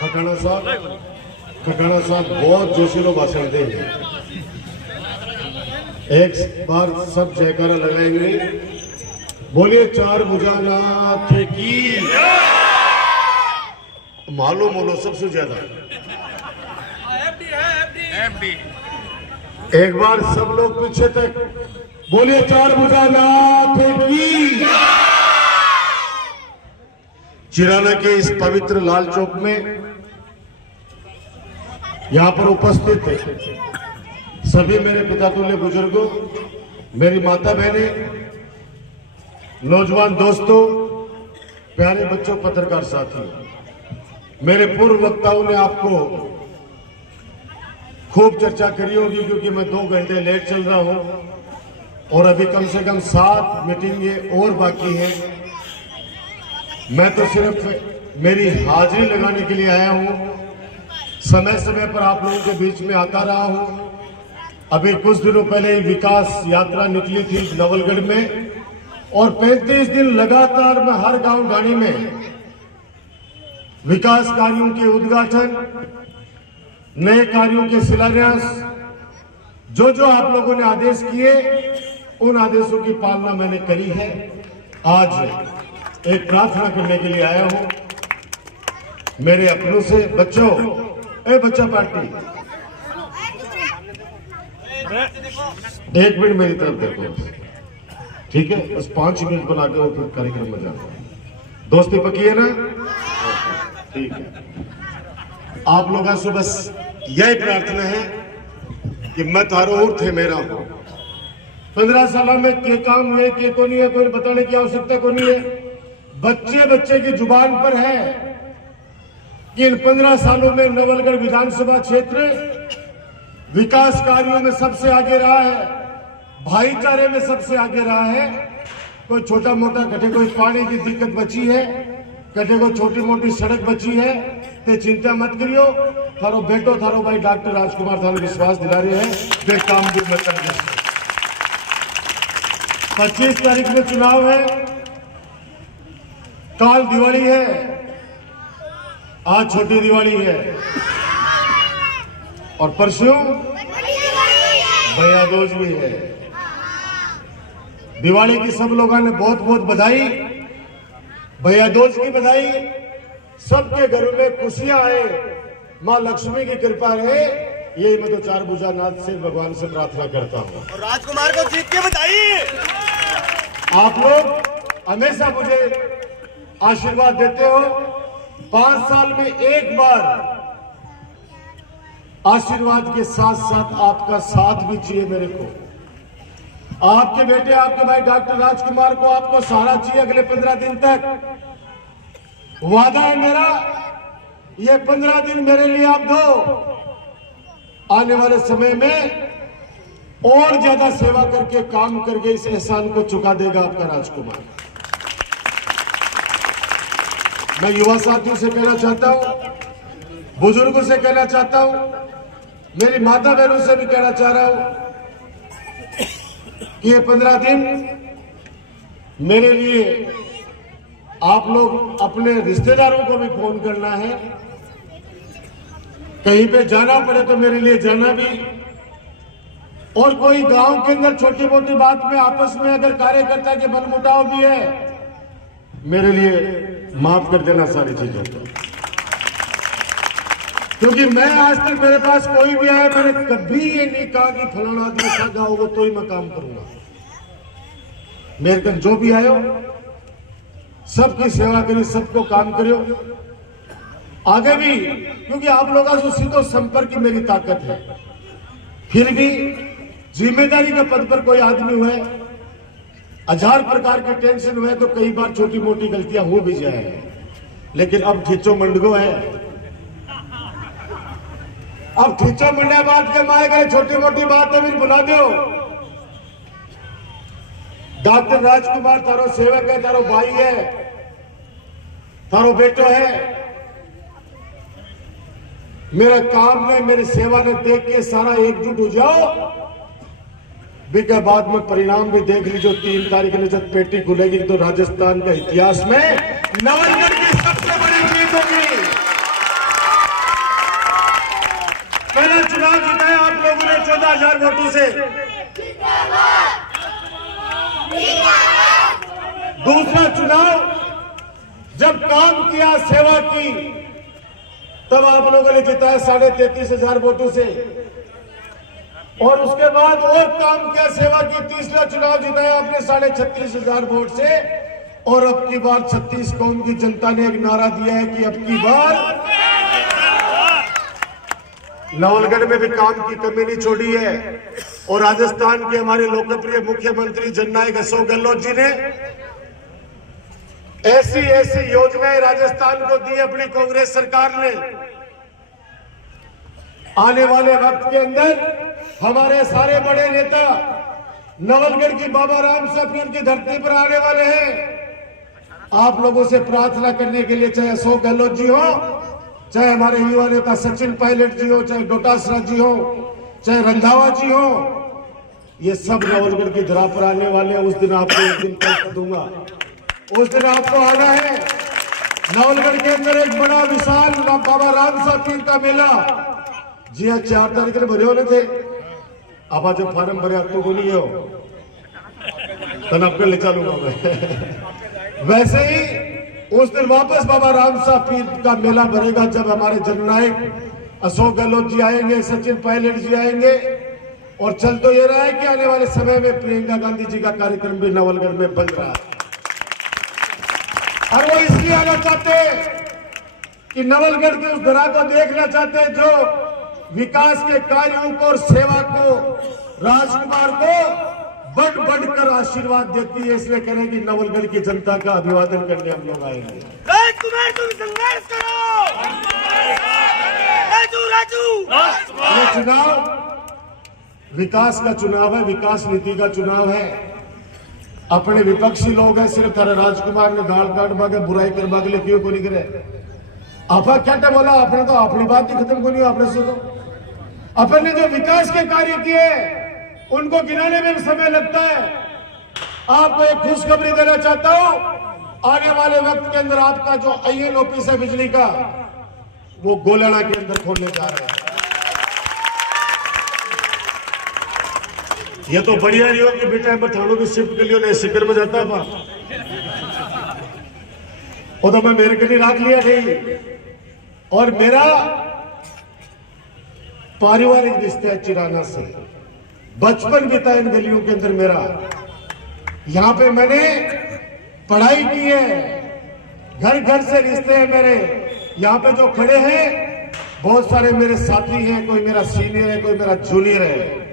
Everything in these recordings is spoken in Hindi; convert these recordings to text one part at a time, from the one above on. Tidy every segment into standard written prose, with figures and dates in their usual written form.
खटाना साहब बहुत जोशीलो भाषण देंगे। एक बार सब जयकारा लगाएंगे, बोलिए चार भुजानाथ की। मालूम बोलो सबसे ज्यादा एक बार सब लोग पीछे तक बोलिए चार भुजानाथ की। चिराना के इस पवित्र लाल चौक में यहां पर उपस्थित थे सभी मेरे पितातुल्य बुजुर्गों, मेरी माता बहनें, नौजवान दोस्तों, प्यारे बच्चों, पत्रकार साथियों, मेरे पूर्व वक्ताओं ने आपको खूब चर्चा करी होगी क्योंकि मैं 2 घंटे लेट चल रहा हूं और अभी कम से कम 7 मीटिंगें और बाकी हैं। मैं तो सिर्फ मेरी हाजिरी लगाने के लिए आया हूं, समय समय पर आप लोगों के बीच में आता रहा हूं। अभी कुछ दिनों पहले ही विकास यात्रा निकली थी नवलगढ़ में और 35 दिन लगातार मैं हर गांव गाड़ी में विकास कार्यों के उद्घाटन, नए कार्यों के शिलान्यास, जो जो आप लोगों ने आदेश किए उन आदेशों की पालना मैंने करी है। आज एक प्रार्थना करने के लिए आया हूं मेरे अपनों से। बच्चों, ए बच्चा पार्टी, 1 मिनट मेरी तरफ देखो, ठीक है? बस 5 मिनट बना के वो फिर कार्यक्रम में जाओ। दोस्ती पक्की है ना? ठीक है। आप लोगों से बस यही प्रार्थना है कि मैं तारो और थे मेरा हो। 15 साल में के काम हुए के को नहीं है, कोई बताने की आवश्यकता को नहीं है। बच्चे बच्चे की जुबान पर है कि इन 15 सालों में नवलगढ़ विधानसभा क्षेत्र विकास कार्यों में सबसे आगे रहा है, भाईचारे में सबसे आगे रहा है। कोई छोटा मोटा कटे कोई पानी की दिक्कत बची है, कटे को छोटी मोटी सड़क बची है, ते चिंता मत करियो। थारो बेटो थारो भाई डॉक्टर राजकुमार थाने विश्वास दिला रहे हैं वे काम भी मत करिए। 25 तारीख में चुनाव है, काल दिवाली है, आज छोटी दिवाली है और परसों भैया दूज भी है। दिवाली की सब लोगों ने बहुत बहुत बधाई, भैया दूज की बधाई। सबके घरों में खुशियां आए, मां लक्ष्मी की कृपा रहे, यही मैं तो चार भुजानाथ से भगवान से प्रार्थना करता हूं। और राजकुमार को जीत के बधाई। आप लोग हमेशा मुझे आशीर्वाद देते हो, 5 साल में एक बार आशीर्वाद के साथ साथ आपका साथ भी चाहिए मेरे को। आपके बेटे, आपके भाई डॉक्टर राजकुमार को आपको सहारा चाहिए अगले 15 दिन तक। वादा है मेरा, ये 15 दिन मेरे लिए आप दो। आने वाले समय में और ज्यादा सेवा करके काम करके इस एहसान को चुका देगा आपका राजकुमार। मैं युवा साथियों से कहना चाहता हूं, बुजुर्गों से कहना चाहता हूं, मेरी माता बहनों से भी कहना चाह रहा हूं कि ये 15 दिन मेरे लिए आप लोग अपने रिश्तेदारों को भी फोन करना है, कहीं पे जाना पड़े तो मेरे लिए जाना भी, और कोई गांव के अंदर छोटी मोटी बात में आपस में अगर कार्यकर्ता के मनमुटाव भी है, मेरे लिए माफ कर देना सारी चीजों को। क्योंकि मैं आज तक मेरे पास कोई भी आया, मैंने कभी ये नहीं कहा कि फलाना आदमी साधा होगा तो ही मैं काम करूंगा। मेरे को जो भी आयो सबकी सेवा करी, सबको काम करो आगे भी, क्योंकि आप लोगों से सीधो संपर्क की मेरी ताकत है। फिर भी जिम्मेदारी के पद पर कोई आदमी हुए, 1000 प्रकार के टेंशन हुए तो कई बार छोटी मोटी गलतियां हो भी जाए, लेकिन अब खींचो मंडगो है। अब खींचो मंडा बात के माए गए, छोटी मोटी बात है फिर बुला दो। डॉक्टर राजकुमार तारो सेवक है, तारो भाई है, तारो बेटो है। मेरा काम में, मेरी सेवा ने देख के सारा एकजुट हो जाओ, के बाद में परिणाम भी देख लीजिए। 3 तारीख में जब पेटी खुलेगी तो राजस्थान का इतिहास में नवलगढ़ की सबसे बड़ी जीत होगी। 33,000 वोटों से। दूसरा चुनाव जब काम किया, सेवा की, तब आप लोगों ने जिताया 33,500 वोटों से। और उसके बाद और काम किया, सेवा की, तीसरा चुनाव जिताया आपने 36,500 वोट से। और अब की बार 36 कौम की जनता ने एक नारा दिया है कि अब की बार नवलगढ़ में भी काम की कमी नहीं छोड़ी है। और राजस्थान के हमारे लोकप्रिय मुख्यमंत्री जननायक अशोक गहलोत जी ने ऐसी ऐसी योजनाएं राजस्थान को दी अपनी कांग्रेस सरकार ने। आने वाले वक्त के अंदर हमारे सारे बड़े नेता नवलगढ़ की बाबा राम साहब की धरती पर आने वाले हैं। आप लोगों से प्रार्थना करने के लिए, चाहे अशोक गहलोत जी हो, चाहे हमारे युवा नेता सचिन पायलट जी हो, चाहे डोटासरा जी हो, चाहे रंधावा जी हो, ये सब नवलगढ़ की धरा पर आने वाले हैं। उस दिन आपको एक दिन कल दूंगा, उस दिन आपको आना है। नवलगढ़ के अंदर एक बड़ा विशाल बाबा राम साहब पीर का मेला, जी हाँ, 4 तारीख में भरे होने थे। अब आज फार्म भरे तो को नहीं हो, तन आपके ले चलूंगा मैं। वैसे ही उस दिन वापस बाबा राम साहब पीर का मेला भरेगा, जब हमारे जननायक अशोक गहलोत जी आएंगे, सचिन पायलट जी आएंगे। और चल तो ये रहा है कि आने वाले समय में प्रियंका गांधी जी का कार्यक्रम भी नवलगढ़ में बन रहा है। और वो इसलिए आना चाहते हैं कि नवलगढ़ की उस धरा को देखना चाहते हैं जो विकास के कार्यों को और सेवा को राजकुमार को बढ़ बढ़कर आशीर्वाद देती है। इसलिए करें कि नवलगढ़ की जनता का अभिवादन करने हम लोग आएंगे। राजकुमार तुम संघर्ष करो, राजू राजू। ये चुनाव विकास का चुनाव है, विकास नीति का चुनाव है। अपने विपक्षी लोग हैं, सिर्फ थारे राजकुमार ने गाल काट बागे बुराई कर बागे ले क्यों को नहीं करे। आपा क्या बोला आपने, तो अपनी बात ही खत्म को नहीं। आपने सुनो, अपन ने जो विकास के कार्य किए उनको गिनाने में भी समय लगता है। आपको एक खुशखबरी देना चाहता हूं, आने वाले वक्त के अंदर आपका जो आईएन ऑफिस है बिजली का, वो गोलाना के अंदर खोलने जा रहे हैं। ये तो बढ़िया नहीं हो कि बेटा मैं थानों की शिफ्ट के लिए शिखर में जाता था, वो तो मैं मेरे के लिए रख लिया नहीं। और मेरा पारिवारिक रिश्ते है चिराना से, बचपन बीता इन गलियों के अंदर मेरा। यहां पे मैंने पढ़ाई की है, घर घर से रिश्ते हैं मेरे। यहां पे जो खड़े हैं बहुत सारे मेरे साथी हैं, कोई मेरा सीनियर है, कोई मेरा जूनियर है।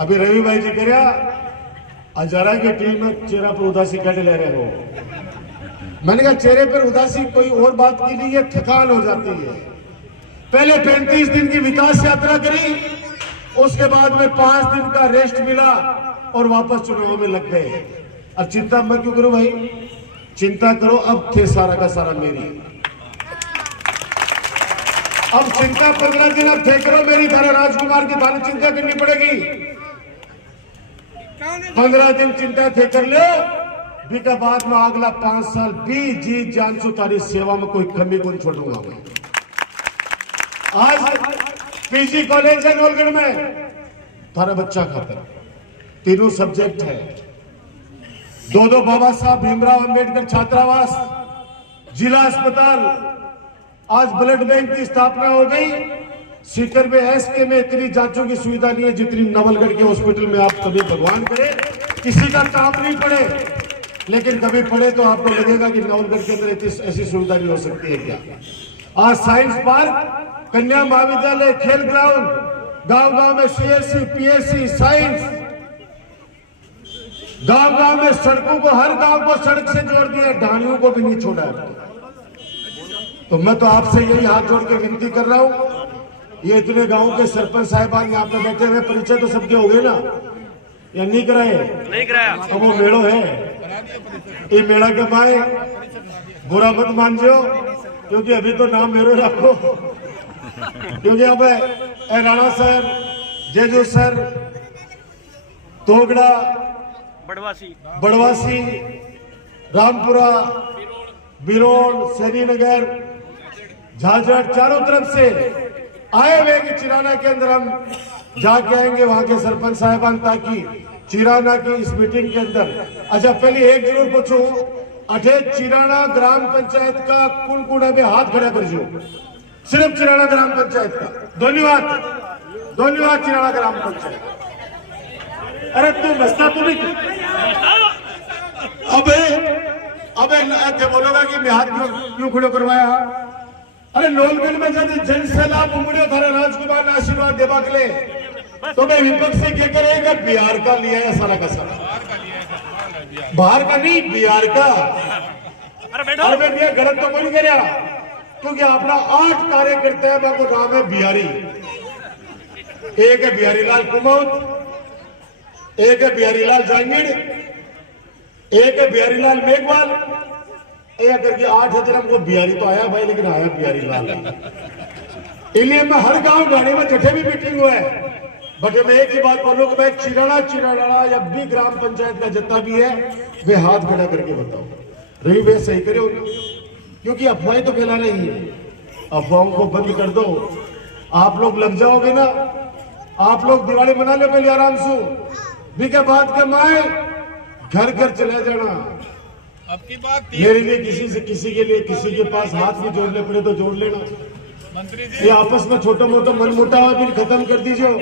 अभी रवि भाई जी कह रहा हजारा की टीम में चेहरा पर उदासी कट ले रहे हो। मैंने कहा चेहरे पर उदासी कोई और बात की नहीं है, थकान हो जाती है। पहले 35 दिन की विकास यात्रा करी, उसके बाद में 5 दिन का रेस्ट मिला और वापस चुनाव में लग गए। अब चिंता मैं क्यों करूं भाई, चिंता करो अब थे सारा का सारा मेरी। अब चिंता 15 दिन अब थे करो मेरी, थारा राजकुमार की थाने चिंता करनी पड़ेगी। 15 दिन चिंता थे कर लो, बीका बाद में अगला 5 साल भी जी जान सु तारी सेवा में कोई कमी को नहीं छोड़ूंगा मैं। आज पीजी कॉलेज है नवलगढ़ में, थारा बच्चा खातर 3 सब्जेक्ट है। 2 बाबा साहब भीमराव अंबेडकर छात्रावास, जिला अस्पताल, आज ब्लड बैंक की स्थापना हो गई। सीकर में एसके में इतनी जांचों की सुविधा नहीं है जितनी नवलगढ़ के हॉस्पिटल में। आप कभी भगवान करे किसी का काम नहीं पड़े, लेकिन कभी पड़े तो आपको लगेगा कि नवलगढ़ के अंदर ऐसी सुविधा नहीं हो सकती है क्या। आज साइंस पार्क, कन्या महाविद्यालय, खेल ग्राउंड, गांव गांव में सीएससी पीएससी साइंस, गांव गांव में सड़कों को, हर गांव को सड़क से जोड़ दिया, ढाणियों को भी नहीं छोड़ा है। तो मैं तो आपसे यही हाथ जोड़ के विनती कर रहा हूं, ये इतने गांव के सरपंच साहिबान यहाँ पे बैठे हुए, परिचय तो सबके हो गए ना, या नहीं कराए? नहीं कराया। अब वो मेड़ो है, ये मेड़ा के माए बुरा मत मान जो, क्योंकि अभी तो नाम मेरो रखो। क्योंकि अब राणा सर, जेजू सर, तोगड़ा, बड़वासी, रामपुरा, बिरोड़, सैनीनगर, झाझड़, चारों तरफ से आए हुए कि चिराना के अंदर हम जाके आएंगे वहां के सरपंच साहिबान ताकि चिराना की इस मीटिंग के अंदर। अच्छा पहले एक जरूर पूछूं, अठे चिराना ग्राम पंचायत का कुल कूड़ा में हाथ खड़ा कर जो, सिर्फ चिराना ग्राम पंचायत का। धन्यवाद धन्यवाद चिराना ग्राम पंचायत। अरे तू बसता तू नहीं, अबे ऐसे बोलोगा कि मैं हाथ क्यों खड़ो करवाया। अरे लोलगढ़ में जब जन सैलाब उमड़े थारा राजकुमार ने आशीर्वाद देवा के लिए, तो मैं विपक्ष से क्या करेगा, बिहार का लिया है सारा का सारा, बाहर का नहीं बिहार का। अरे मैं भैया गलत तो बोल गया, क्योंकि अपना 8 कार्यकर्ता है, बाबू नाम है बिहारी। एक है बिहारी लाल कुमौत, एक है बिहारी लाल जहांगीर, एक है बिहारी लाल मेघवाल, एक करके 8 है। हमको बिहारी तो आया भाई, लेकिन आया बिहारी लाल। इसलिए मैं हर गांव गाने में जठे भी मीटिंग हुआ है, बट मैं एक ही बात बोलूं कि भाई चिराना या भी ग्राम पंचायत का जितना भी है वे हाथ खड़ा करके बताओ रही वे सही करे, क्योंकि अफवाहें तो फैला रही है। अफवाहों को बंद कर दो। आप लोग लग जाओगे ना, आप लोग दिवाली मना लो पहले आराम से, बिका बात कमाए घर घर चले जाना। अब की बात मेरे लिए किसी से किसी के लिए किसी के पास हाथ भी जोड़ने पड़े तो जोड़ लेना। मंत्री जी, ये आपस में छोटा मोटा मनमुटाव भी खत्म कर दीजिए।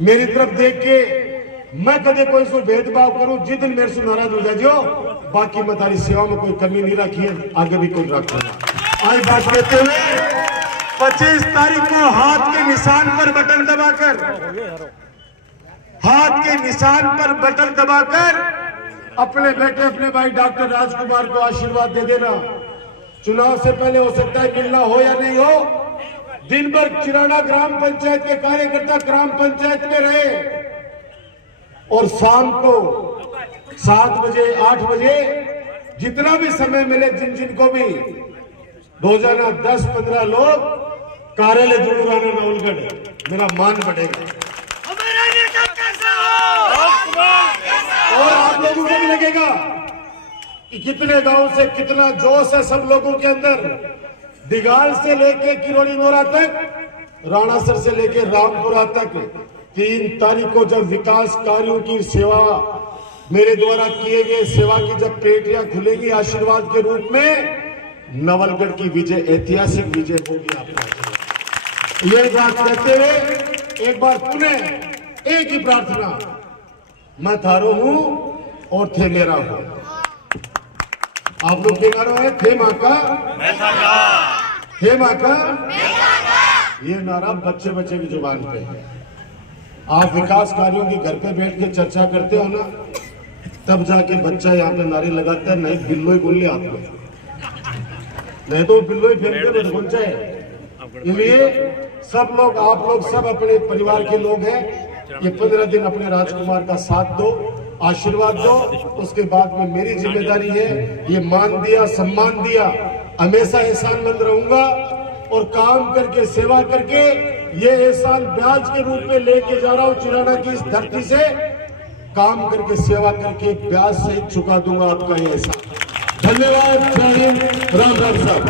मेरी तरफ देख के मैं कदे कोई से भेदभाव करूं, जिस दिन मेरे से नाराज हो जाओ, बाकी मैं तारी सेवा में कोई कमी नहीं रखी है, आगे भी कोई रखूंगा। आज बात कहते हुए 25 तारीख को हाथ के निशान पर बटन दबाकर, हाथ के निशान पर बटन दबाकर अपने बेटे अपने भाई डॉक्टर राजकुमार को आशीर्वाद दे देना। चुनाव से पहले हो सकता है मिलना हो या नहीं हो, दिन भर चिराना ग्राम पंचायत के कार्यकर्ता ग्राम पंचायत में रहे और शाम को 7 बजे 8 बजे जितना भी समय मिले, जिन जिनको भी रोजाना 10-15 लोग कार्यालय जरूर आना नवलगढ़, मेरा मान बढ़ेगा। हमारा नेता कैसा हो? और आप लोगों को भी लगेगा कि कितने गांव से कितना जोश है सब लोगों के अंदर। दिगाल से लेके किरोड़ी नोरा तक, राणासर से लेके रामपुरा तक 3 तारीख को जब विकास कार्यों की सेवा मेरे द्वारा किए गए सेवा की जब पेटियां खुलेगी आशीर्वाद के रूप में, नवलगढ़ की विजय ऐतिहासिक विजय होगी। आप ये बात कहते हुए एक बार पुनः एक ही प्रार्थना, मैं थारो हूं और थे मेरा हूं। आप लोग के नारा है थे माँ का, थे माँ का, ये नारा बच्चे बच्चे की जुबान पे है। आप विकास कार्यों की घर पे बैठ के चर्चा करते हो ना, तब जाके बच्चा यहाँ पे नारे लगाता है, नहीं बिल्लो ही बोल लिया आपको, नहीं तो बिल्लो ही फेंक के बदगुंचा है। इसलिए सब लोग, आप लोग सब अपने परिवार के लोग हैं, ये 15 दिन अपने राजकुमार का साथ दो, आशीर्वाद दो। उसके बाद में मेरी जिम्मेदारी है, ये मान दिया सम्मान दिया, हमेशा एहसानमंद रहूंगा और काम करके सेवा करके ये एहसान ब्याज के रूप में लेके जा रहा हूं। चिराना की इस धरती से काम करके सेवा करके ब्याज सहित चुका दूंगा आपका ये एहसान। धन्यवाद। राम राम साहब।